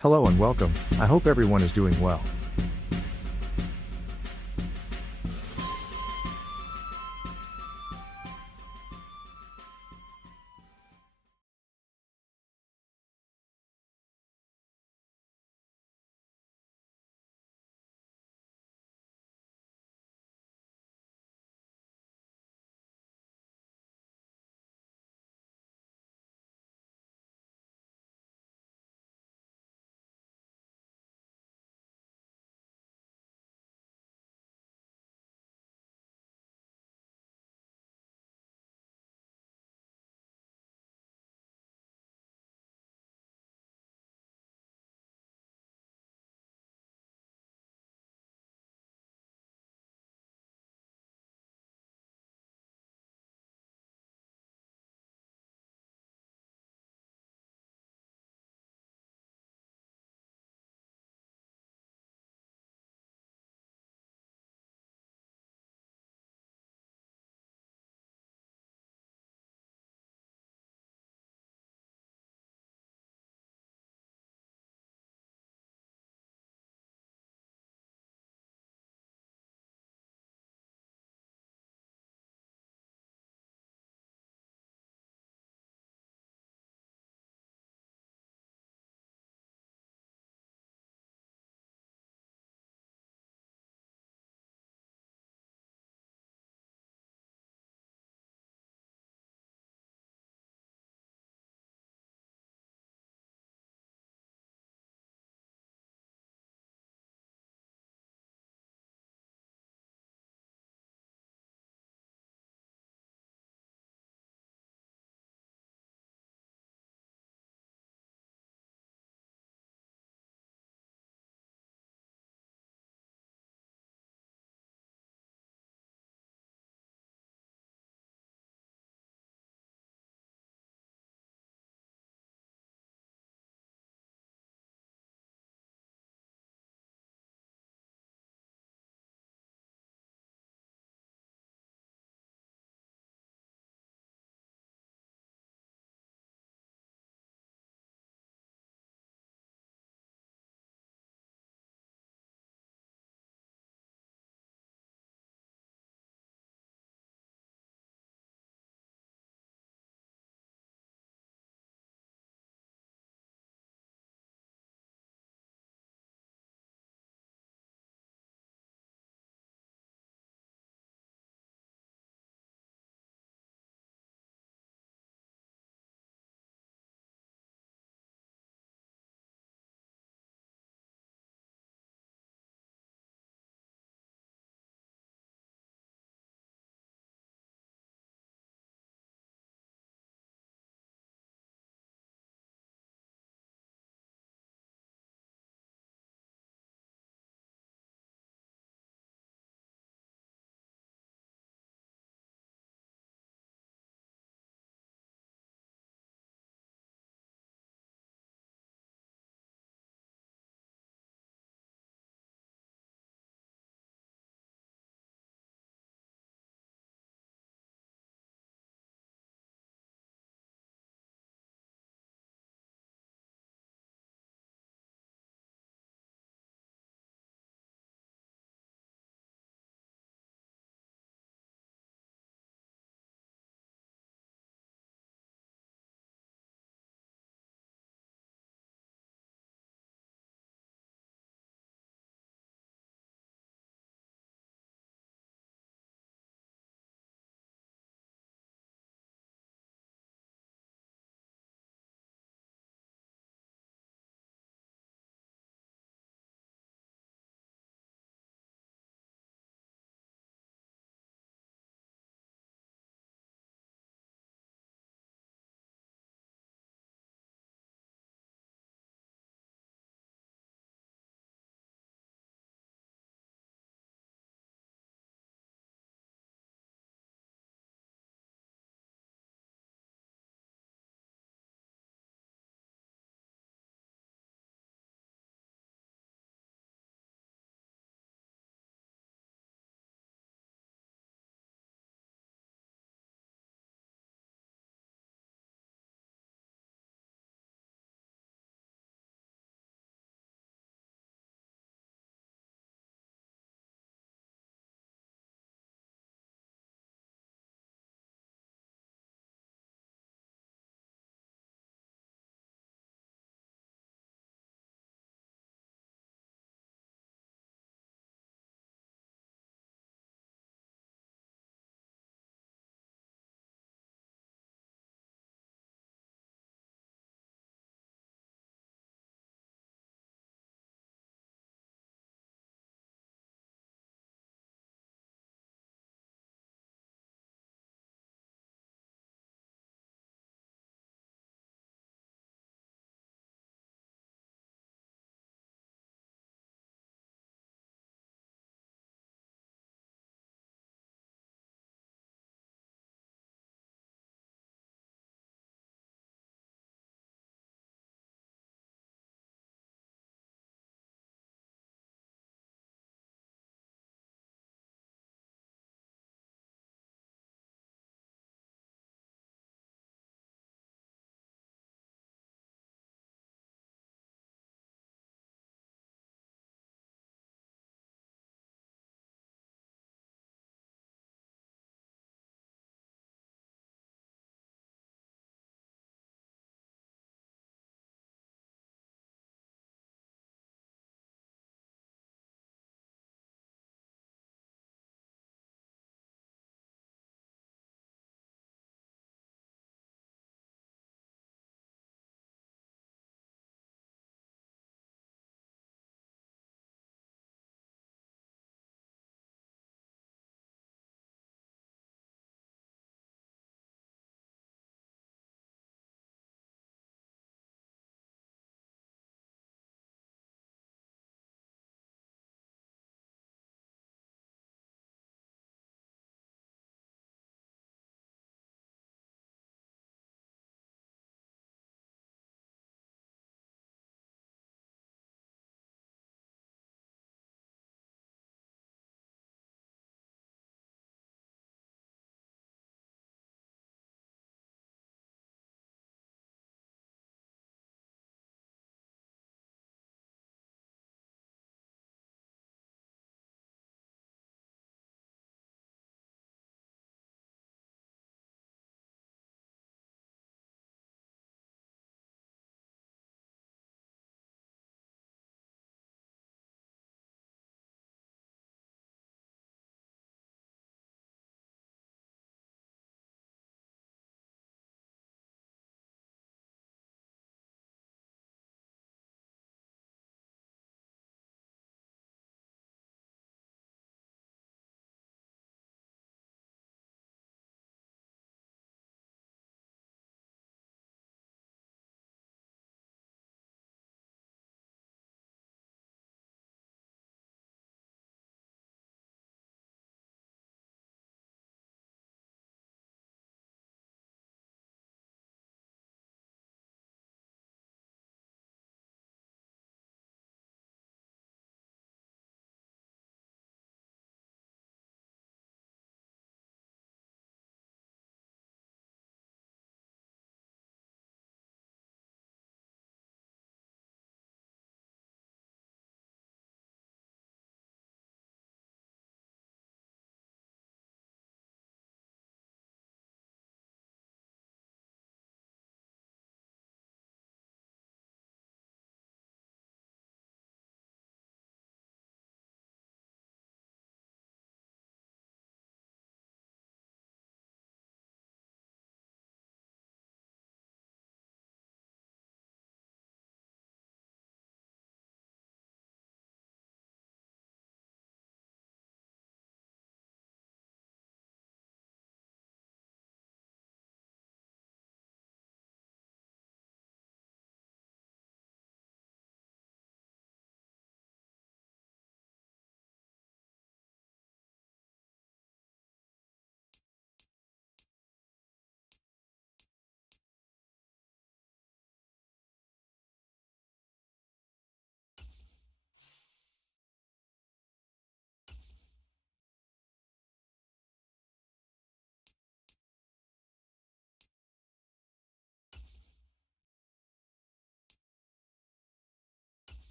Hello and welcome, I hope everyone is doing well.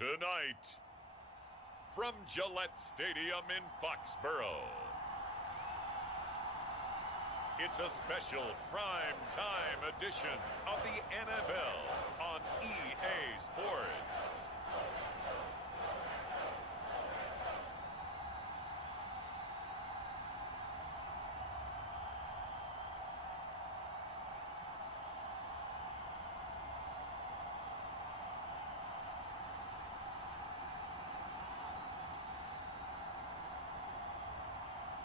Tonight, from Gillette Stadium in Foxborough, it's a special prime time edition of the NFL on EA Sports.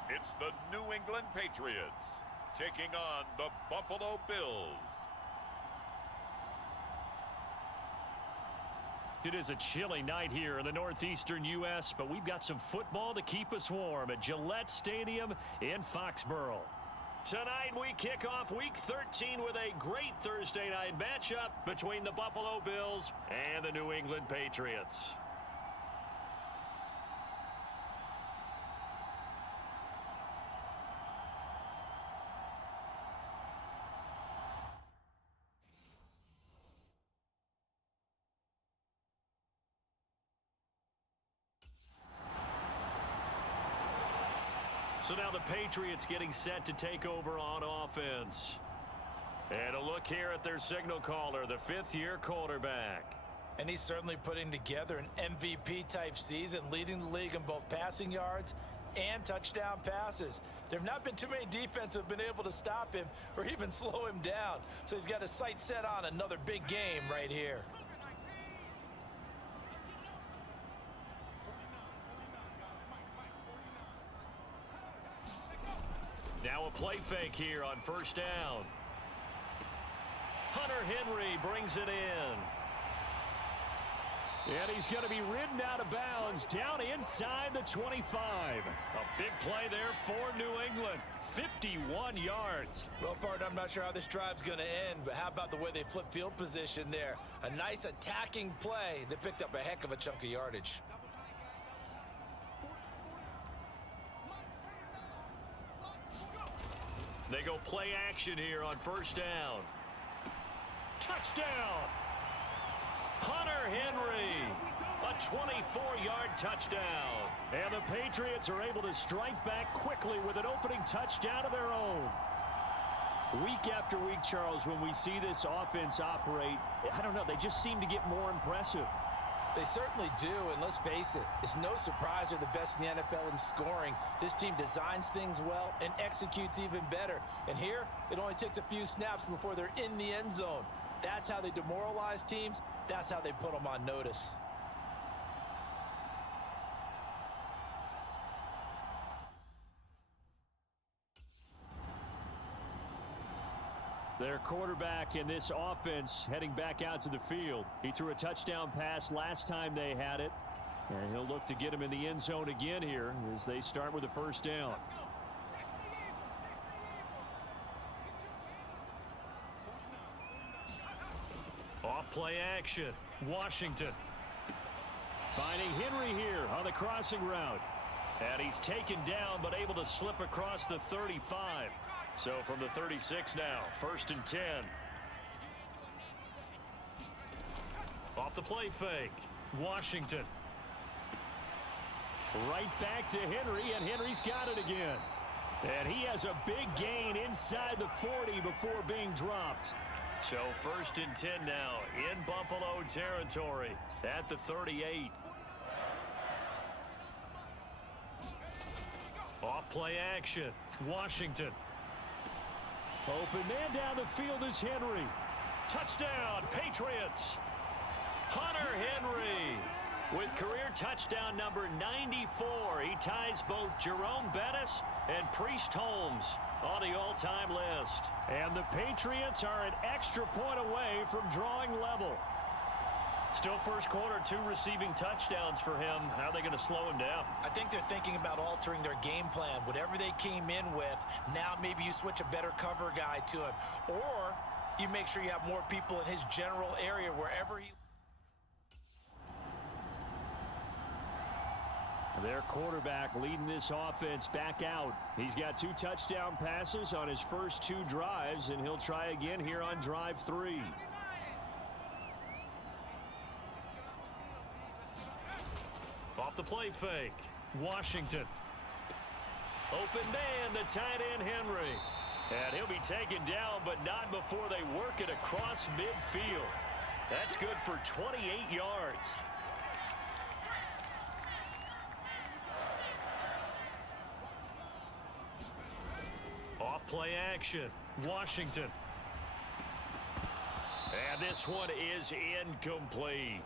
It's the New England Patriots taking on the Buffalo Bills. It is a chilly night here in the northeastern U.S., but we've got some football to keep us warm at Gillette Stadium in Foxborough. Tonight we kick off Week 13 with a great Thursday night matchup between the Buffalo Bills and the New England Patriots. So now the Patriots getting set to take over on offense. And a look here at their signal caller, the fifth-year quarterback. And he's certainly putting together an MVP-type season, leading the league in both passing yards and touchdown passes. There have not been too many defenses that have been able to stop him or even slow him down. So he's got his sights set on another big game right here. Now a play fake here on first down. Hunter Henry brings it in. And he's going to be ridden out of bounds down inside the 25. A big play there for New England. 51 yards. Well, partner, I'm not sure how this drive's going to end, but how about the way they flip field position there? A nice attacking play that picked up a heck of a chunk of yardage. They go play action here on first down. Touchdown! Hunter Henry, a 24-yard touchdown. And the Patriots are able to strike back quickly with an opening touchdown of their own. Week after week, Charles, when we see this offense operate, I don't know, they just seem to get more impressive. They certainly do, and let's face it, it's no surprise they're the best in the NFL in scoring. This team designs things well and executes even better. And here, it only takes a few snaps before they're in the end zone. That's how they demoralize teams. That's how they put them on notice. Their quarterback in this offense heading back out to the field. He threw a touchdown pass last time they had it. And he'll look to get him in the end zone again here as they start with the first down. Off play action. Washington. Finding Henry here on the crossing route. And he's taken down but able to slip across the 35. So from the 36 now, first and 10. Off the play fake. Washington. Right back to Henry, and Henry's got it again. And he has a big gain inside the 40 before being dropped. So first and 10 now in Buffalo territory at the 38. Off play action. Washington. Open man down the field is Henry. Touchdown, Patriots. Hunter Henry with career touchdown number 94. He ties both Jerome Bettis and Priest Holmes on the all-time list. And the Patriots are an extra point away from drawing level. Still first quarter, 2 receiving touchdowns for him. How are they going to slow him down? I think they're thinking about altering their game plan. Whatever they came in with, now maybe you switch a better cover guy to him. Or you make sure you have more people in his general area wherever he... Their quarterback leading this offense back out. He's got 2 touchdown passes on his first 2 drives, and he'll try again here on drive 3. Off the play fake. Washington. Open man, the tight end Henry. And he'll be taken down, but not before they work it across midfield. That's good for 28 yards. Off play action. Washington. And this one is incomplete.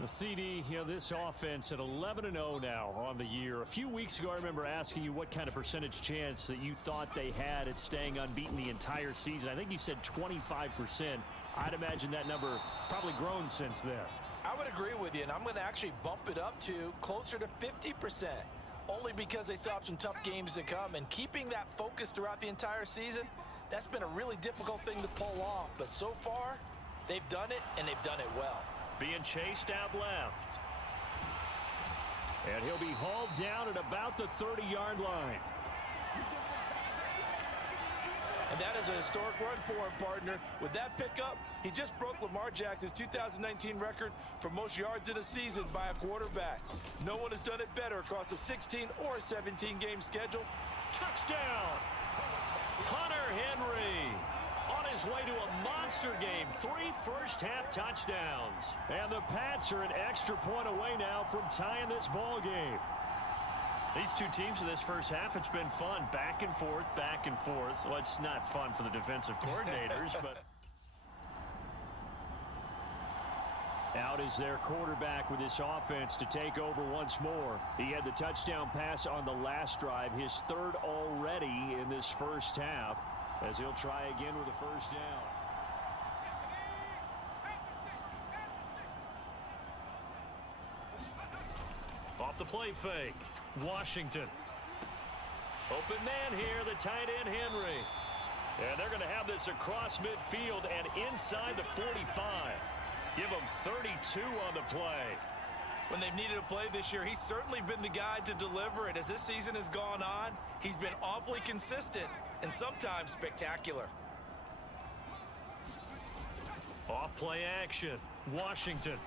The CD, this offense at 11-0 now on the year. A few weeks ago, I remember asking you what kind of percentage chance that you thought they had at staying unbeaten the entire season. I think you said 25%. I'd imagine that number probably grown since then. I would agree with you, and I'm going to actually bump it up to closer to 50%, only because they still have some tough games to come. And keeping that focus throughout the entire season, that's been a really difficult thing to pull off. But so far, they've done it, and they've done it well. Being chased out left. And he'll be hauled down at about the 30-yard line. And that is a historic run for him, partner. With that pickup, he just broke Lamar Jackson's 2019 record for most yards in a season by a quarterback. No one has done it better across a 16 or a 17-game schedule. Touchdown! Hunter Henry on his way to a monster game. 3 first-half touchdowns. And the Pats are an extra point away now from tying this ball game. These two teams in this first half, it's been fun. Back and forth, back and forth. Well, it's not fun for the defensive coordinators, but... Out is their quarterback with this offense to take over once more. He had the touchdown pass on the last drive, his third already in this first half, as he'll try again with a first down. Off the play fake. Washington. Open man here, the tight end Henry. And they're going to have this across midfield and inside the 45. Give him 32 on the play. When they've needed a play this year, he's certainly been the guy to deliver it. As this season has gone on, he's been awfully consistent and sometimes spectacular. Off play action. Washington.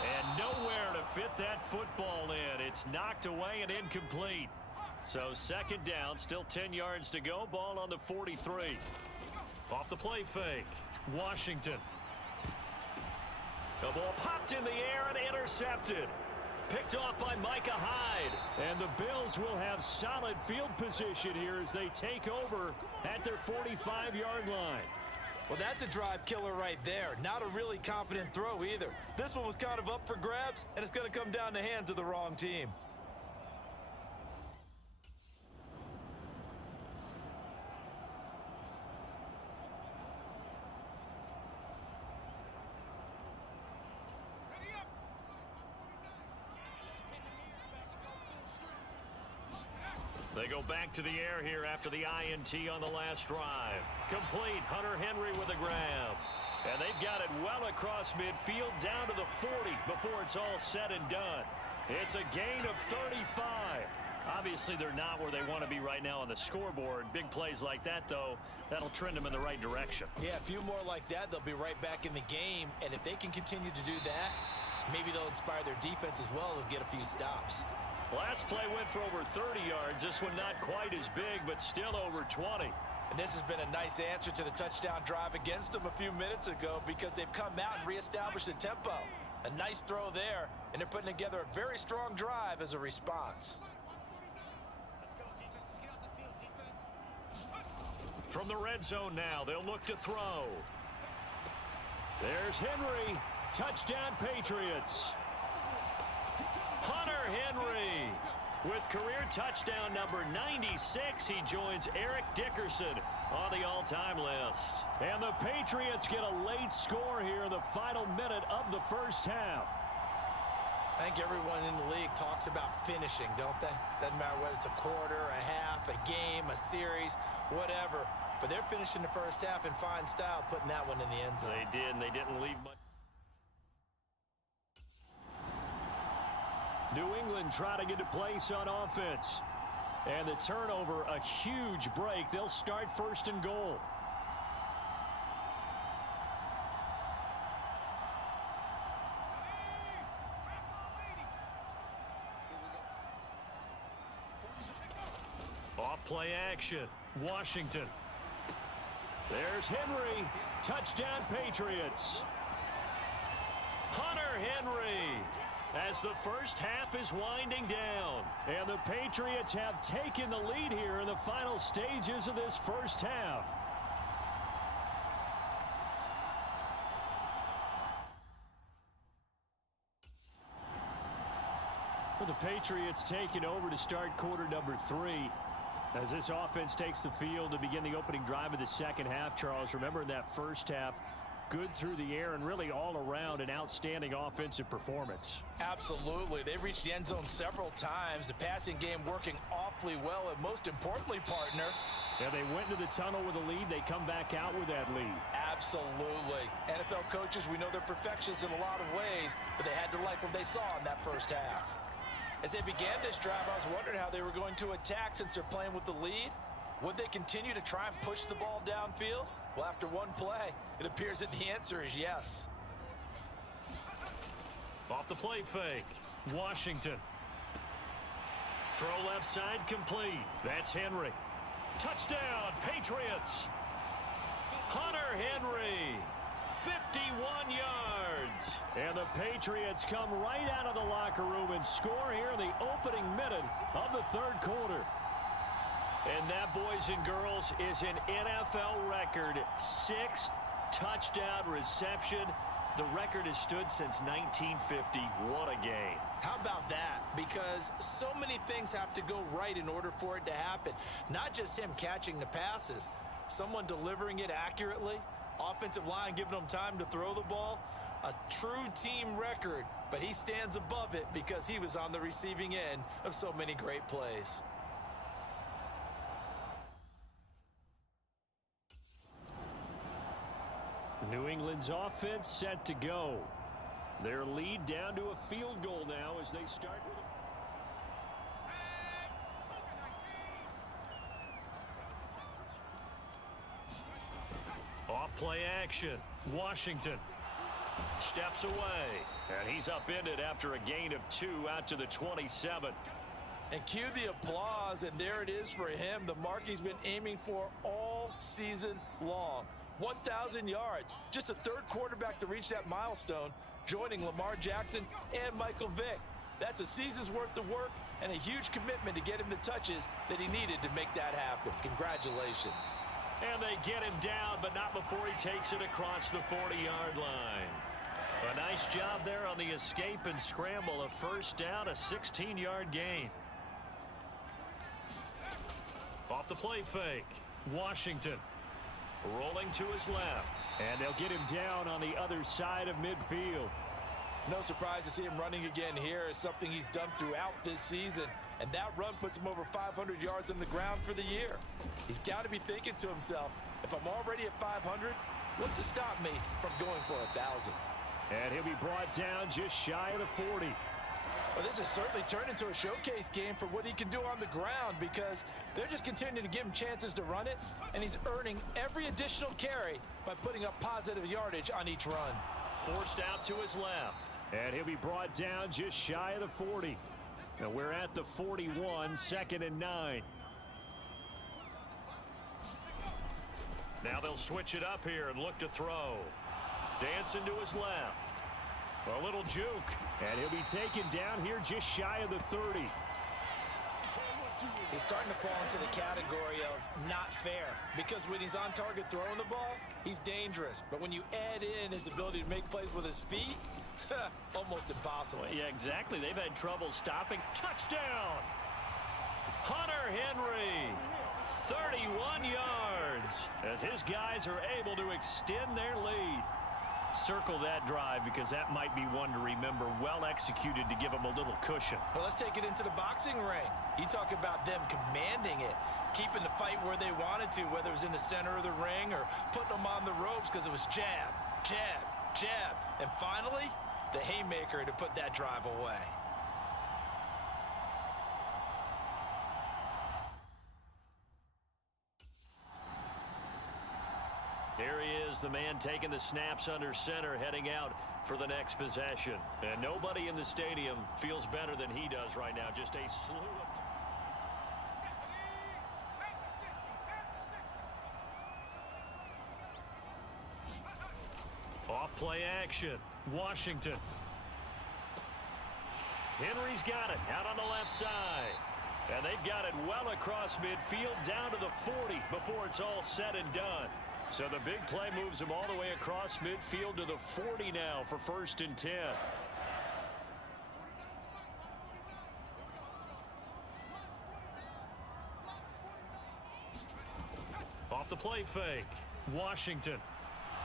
And nowhere to fit that football in. It's knocked away and incomplete. So second down, still 10 yards to go. Ball on the 43. Off the play fake. Washington. The ball popped in the air and intercepted. Picked off by Micah Hyde. And the Bills will have solid field position here as they take over at their 45-yard line. Well, that's a drive killer right there. Not a really confident throw either. This one was kind of up for grabs, and it's going to come down the hands of the wrong team. They go back to the air here after the INT on the last drive. Complete. Hunter Henry with a grab. And they've got it well across midfield down to the 40 before it's all said and done. It's a gain of 35. Obviously, they're not where they want to be right now on the scoreboard. Big plays like that, though, that'll trend them in the right direction. Yeah, a few more like that, they'll be right back in the game. And if they can continue to do that, maybe they'll inspire their defense as well. They'll get a few stops. Last play went for over 30 yards. This one not quite as big, but still over 20. And this has been a nice answer to the touchdown drive against them a few minutes ago because they've come out and reestablished the tempo. A nice throw there, and they're putting together a very strong drive as a response. Let's go, defense. Let's get out the field, defense. From the red zone now, they'll look to throw. There's Henry. Touchdown, Patriots. Hunter Henry with career touchdown number 96. He joins Eric Dickerson on the all-time list. And the Patriots get a late score here in the final minute of the first half. I think everyone in the league talks about finishing, don't they? Doesn't matter whether it's a quarter, a half, a game, a series, whatever. But they're finishing the first half in fine style, putting that one in the end zone. They did, and they didn't leave much. New England trying to get a place on offense. And the turnover, a huge break. They'll start first and goal. Play action. Washington. There's Henry. Touchdown, Patriots. Hunter Henry. As the first half is winding down. And the Patriots have taken the lead here in the final stages of this first half. The Patriots taking over to start quarter number 3. As this offense takes the field to begin the opening drive of the second half, Charles, remember in that first half, good through the air and really all around an outstanding offensive performance. Absolutely. They've reached the end zone several times. The passing game working awfully well, and most importantly, partner. Yeah, they went into the tunnel with a lead. They come back out with that lead. Absolutely. NFL coaches, we know they're perfectionists in a lot of ways, but they had to like what they saw in that first half. As they began this drive, I was wondering how they were going to attack since they're playing with the lead. Would they continue to try and push the ball downfield? Well, after one play, it appears that the answer is yes. Off the play fake. Washington. Throw left side complete. That's Henry. Touchdown, Patriots. Hunter Henry. 51 yards. And the Patriots come right out of the locker room and score here in the opening minute of the third quarter. And that, boys and girls, is an NFL record 6th touchdown reception. The record has stood since 1950. What a game. How about that? Because so many things have to go right in order for it to happen. Not just him catching the passes, someone delivering it accurately, offensive line giving them time to throw the ball. A true team record, but he stands above it because he was on the receiving end of so many great plays. New England's offense set to go. Their lead down to a field goal now as they start with off play action. Washington steps away, and he's upended after a gain of 2 out to the 27. And cue the applause, and there it is for him, the mark he's been aiming for all season long. 1,000 yards. Just the third quarterback to reach that milestone, joining Lamar Jackson and Michael Vick. That's a season's worth of work and a huge commitment to get him the touches that he needed to make that happen. Congratulations. And they get him down, but not before he takes it across the 40-yard line. A nice job there on the escape and scramble. A first down, a 16-yard gain. Off the play fake. Washington rolling to his left. And they'll get him down on the other side of midfield. No surprise to see him running again here. It's something he's done throughout this season. And that run puts him over 500 yards on the ground for the year. He's got to be thinking to himself, if I'm already at 500, what's to stop me from going for 1,000? And he'll be brought down just shy of the 40. Well, this has certainly turned into a showcase game for what he can do on the ground because they're just continuing to give him chances to run it, and he's earning every additional carry by putting up positive yardage on each run. Forced out to his left, and he'll be brought down just shy of the 40. Now we're at the 41, 2nd and 9. Now they'll switch it up here and look to throw. Dancing to his left. A little juke, and he'll be taken down here just shy of the 30. He's starting to fall into the category of not fair because when he's on target throwing the ball, he's dangerous. But when you add in his ability to make plays with his feet, almost impossible. Well, yeah, exactly. They've had trouble stopping. Touchdown! Hunter Henry, 31 yards, as his guys are able to extend their lead. Circle that drive because that might be one to remember. Well executed to give them a little cushion. Well, let's take it into the boxing ring. You talk about them commanding it, keeping the fight where they wanted to, whether it was in the center of the ring or putting them on the ropes because it was jab, jab, jab. And finally, the haymaker to put that drive away. Here he is, the man taking the snaps under center, heading out for the next possession. And nobody in the stadium feels better than he does right now. Just a slew of... play action. Washington. Henry's got it out on the left side. And they've got it well across midfield down to the 40 before it's all said and done. So the big play moves him all the way across midfield to the 40 now for 1st and 10. Off the play fake. Washington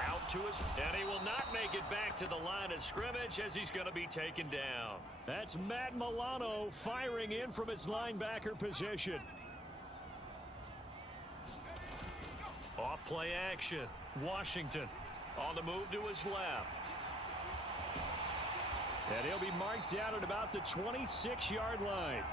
out to us, and he will not make it back to the line of scrimmage as he's going to be taken down. That's Matt Milano firing in from his linebacker position. Off play action. Washington on the move to his left. And he'll be marked down at about the 26-yard line.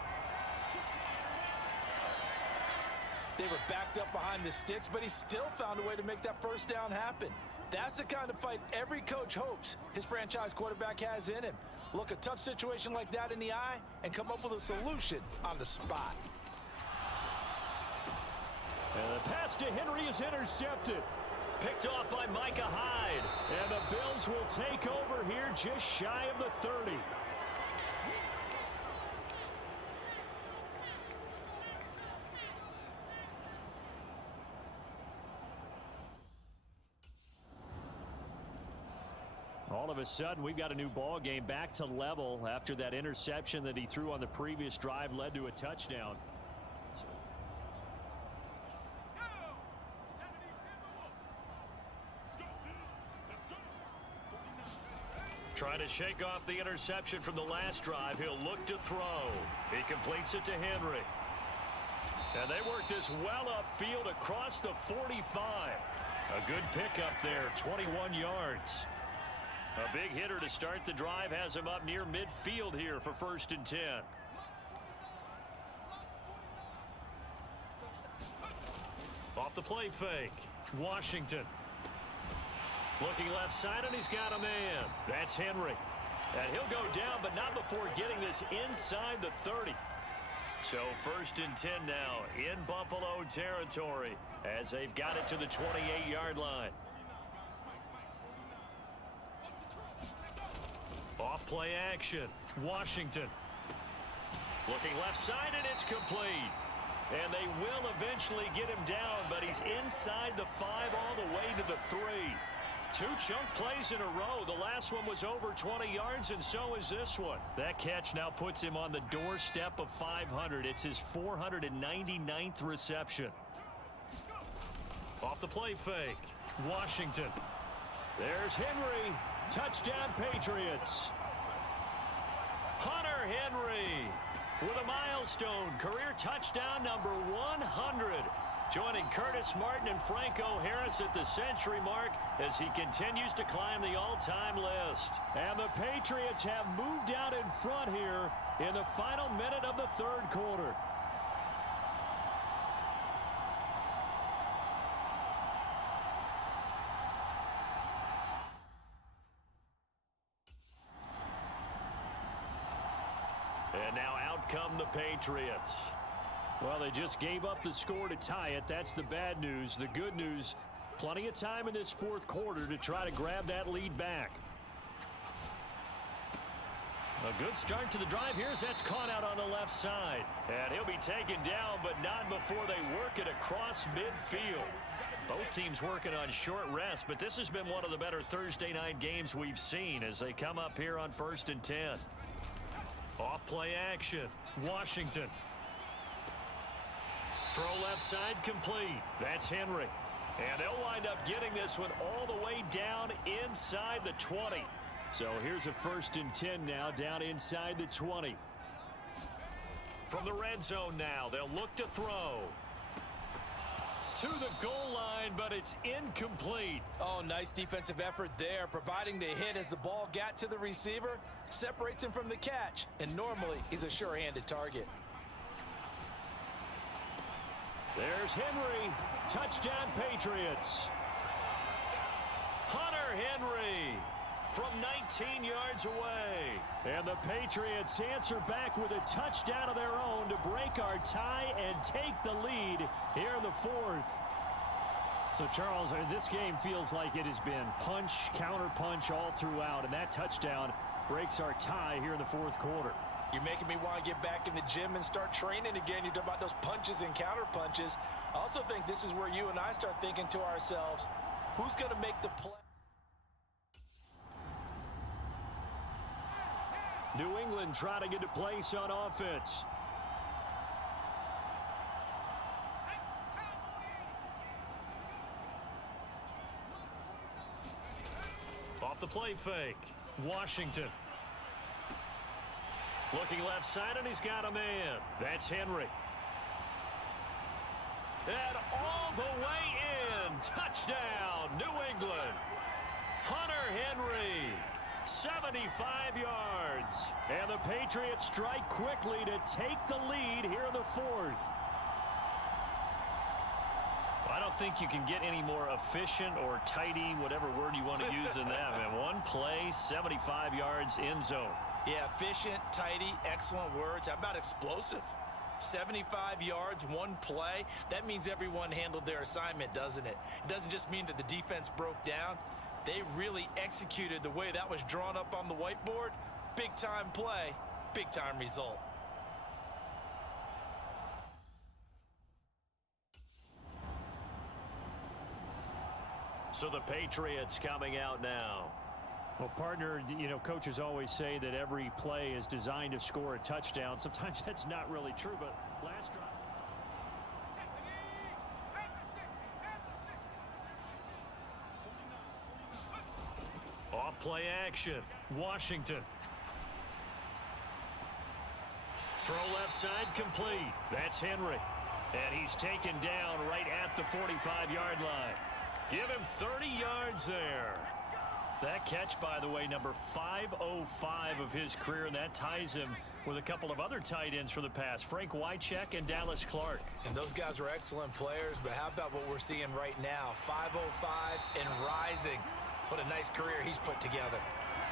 They were backed up behind the sticks, but he still found a way to make that first down happen. That's the kind of fight every coach hopes his franchise quarterback has in him. Look a tough situation like that in the eye and come up with a solution on the spot. And the pass to Henry is intercepted. Picked off by Micah Hyde. And the Bills will take over here just shy of the 30. All of a sudden, we've got a new ball game back to level after that interception that he threw on the previous drive led to a touchdown. Trying to shake off the interception from the last drive. He'll look to throw. He completes it to Henry. And they work this well upfield across the 45. A good pickup there, 21 yards. A big hitter to start the drive has him up near midfield here for 1st and 10. Off the play fake. Washington. Looking left side, and he's got a man. That's Henry. And he'll go down, but not before getting this inside the 30. So 1st and 10 now in Buffalo territory as they've got it to the 28-yard line. Off play action. Washington. Looking left side, and it's complete. And they will eventually get him down, but he's inside the 5 all the way to the 3. 2 chunk plays in a row. The last one was over 20 yards, and so is this one. That catch now puts him on the doorstep of 500. It's his 499th reception. Off the play fake. Washington. There's Henry. Touchdown, Patriots. Hunter Henry with a milestone career touchdown number 100. Joining Curtis Martin and Franco Harris at the century mark as he continues to climb the all-time list. And the Patriots have moved out in front here in the final minute of the 3rd quarter. And now out come the Patriots. Well, they just gave up the score to tie it. That's the bad news. The good news, plenty of time in this 4th quarter to try to grab that lead back. A good start to the drive here as that's caught out on the left side. And he'll be taken down, but not before they work it across midfield. Both teams working on short rest, but this has been one of the better Thursday night games we've seen as they come up here on 1st and 10. Off play action. Washington. Throw left side complete. That's Henry. And they'll wind up getting this one all the way down inside the 20. So here's a 1st and 10 now down inside the 20. From the red zone now, they'll look to throw. To the goal line, but it's incomplete. Oh, nice defensive effort there, providing the hit as the ball got to the receiver, separates him from the catch, and normally he's a sure-handed target. There's Henry. Touchdown, Patriots. Hunter Henry from 19 yards away. And the Patriots answer back with a touchdown of their own to break our tie and take the lead here in the 4th. So, Charles, this game feels like it has been punch, counter-punch all throughout, and that touchdown breaks our tie here in the fourth quarter. You're making me want to get back in the gym and start training again. You talk about those punches and counter-punches. I also think this is where you and I start thinking to ourselves, who's going to make the play? New England trying to get a place on offense. Off the play fake. Washington. Looking left side, and he's got a man. That's Henry. And all the way in. Touchdown, New England. Hunter Henry. 75 yards. And the Patriots strike quickly to take the lead here in the fourth. I don't think you can get any more efficient or tidy, whatever word you want to use in that, man. One play, 75 yards, end zone. Yeah, efficient, tidy, excellent words. How about explosive? 75 yards, one play. That means everyone handled their assignment, doesn't it? It doesn't just mean that the defense broke down. They really executed the way that was drawn up on the whiteboard. Big-time play, big-time result. So the Patriots coming out now. Well, partner, you know, coaches always say that every play is designed to score a touchdown. Sometimes that's not really true, but last drive. Off play action. Washington. Throw left side complete. That's Henry. And he's taken down right at the 45-yard line. Give him 30 yards there. That catch, by the way, number 505 of his career, and that ties him with a couple of other tight ends for the pass, Frank Wycheck and Dallas Clark. And those guys were excellent players, but how about what we're seeing right now? 505 and rising. What a nice career he's put together.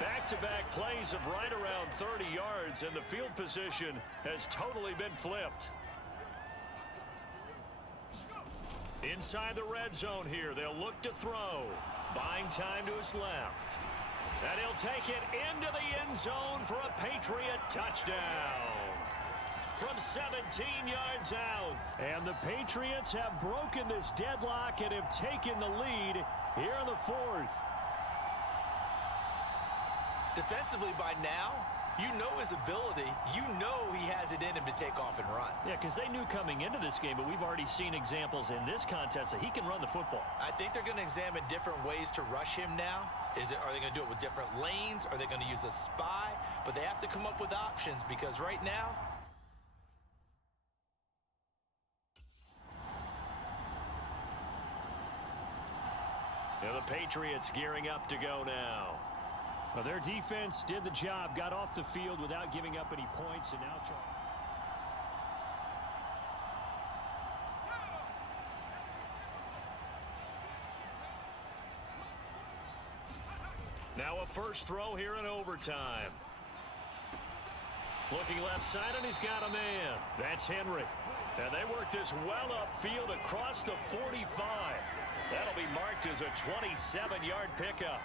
Back-to-back plays of right around 30 yards, and the field position has totally been flipped. Inside the red zone here, they'll look to throw. Buying time to his left. And he'll take it into the end zone for a Patriot touchdown. From 17 yards out. And the Patriots have broken this deadlock and have taken the lead here in the fourth. Defensively by now, you know his ability. You know he has it in him to take off and run. Yeah, because they knew coming into this game, but we've already seen examples in this contest that he can run the football. I think they're going to examine different ways to rush him now. Are they going to do it with different lanes? Are they going to use a spy? But they have to come up with options because right now, the Patriots gearing up to go now. Well, their defense did the job, got off the field without giving up any points, and now now a first throw here in overtime. Looking left side, and he's got a man. That's Henry. And they work this well upfield across the 45. That'll be marked as a 27-yard pickup.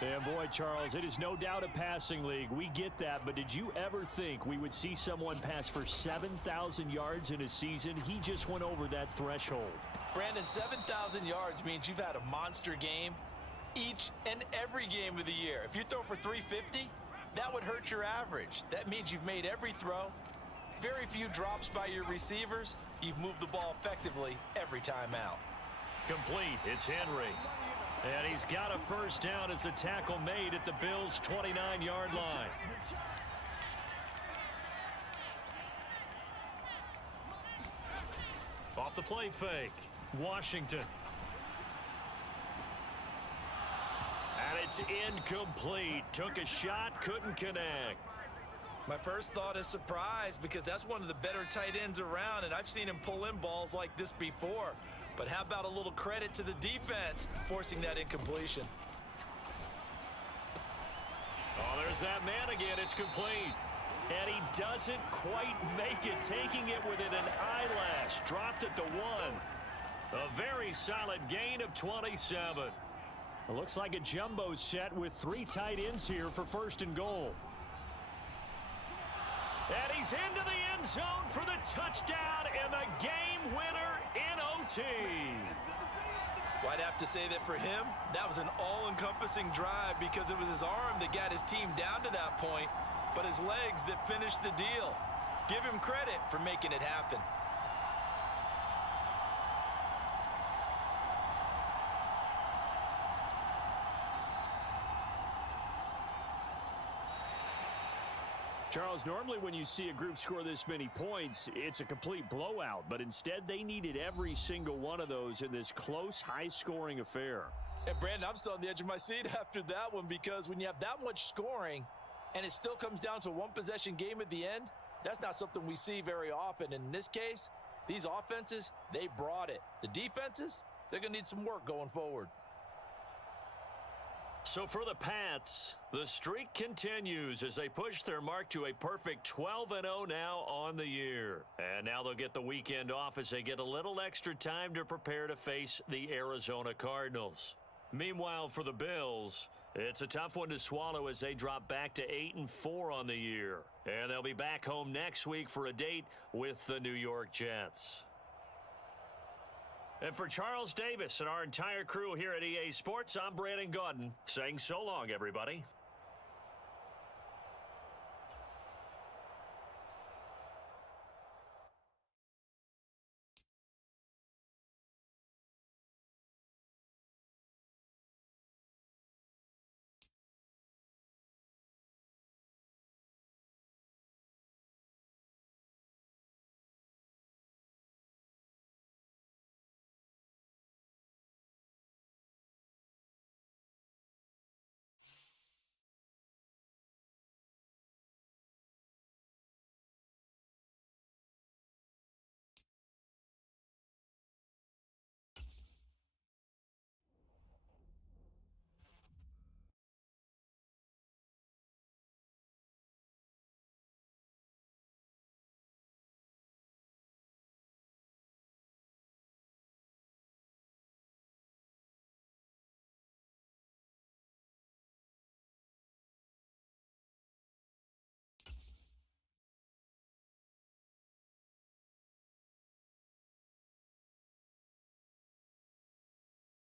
And boy, Charles, it is no doubt a passing league. We get that, but did you ever think we would see someone pass for 7,000 yards in a season? He just went over that threshold. Brandon, 7,000 yards means you've had a monster game each and every game of the year. If you throw for 350, that would hurt your average. That means you've made every throw, very few drops by your receivers. You've moved the ball effectively every time out. Complete. It's Henry. And he's got a first down as the tackle made at the Bills' 29-yard line. Off the play fake. Washington. And it's incomplete. Took a shot, couldn't connect. My first thought is surprise because that's one of the better tight ends around, and I've seen him pull in balls like this before. But how about a little credit to the defense forcing that incompletion? Oh, there's that man again. It's complete. And he doesn't quite make it, taking it within an eyelash. Dropped at the 1. A very solid gain of 27. It looks like a jumbo set with 3 tight ends here for 1st and goal. And he's into the end zone for the touchdown and the game winner in OT. Well, I'd have to say that for him, that was an all-encompassing drive because it was his arm that got his team down to that point, but his legs that finished the deal. Give him credit for making it happen. Charles, normally when you see a group score this many points, it's a complete blowout. But instead, they needed every single one of those in this close, high-scoring affair. And, Brandon, I'm still on the edge of my seat after that one because when you have that much scoring and it still comes down to a one-possession game at the end, that's not something we see very often. In this case, these offenses, they brought it. The defenses, they're going to need some work going forward. So for the Pats, the streak continues as they push their mark to a perfect 12-0 now on the year. And now they'll get the weekend off as they get a little extra time to prepare to face the Arizona Cardinals. Meanwhile, for the Bills, it's a tough one to swallow as they drop back to 8-4 on the year. And they'll be back home next week for a date with the New York Jets. And for Charles Davis and our entire crew here at EA Sports, I'm Brandon Gaudin saying so long, everybody.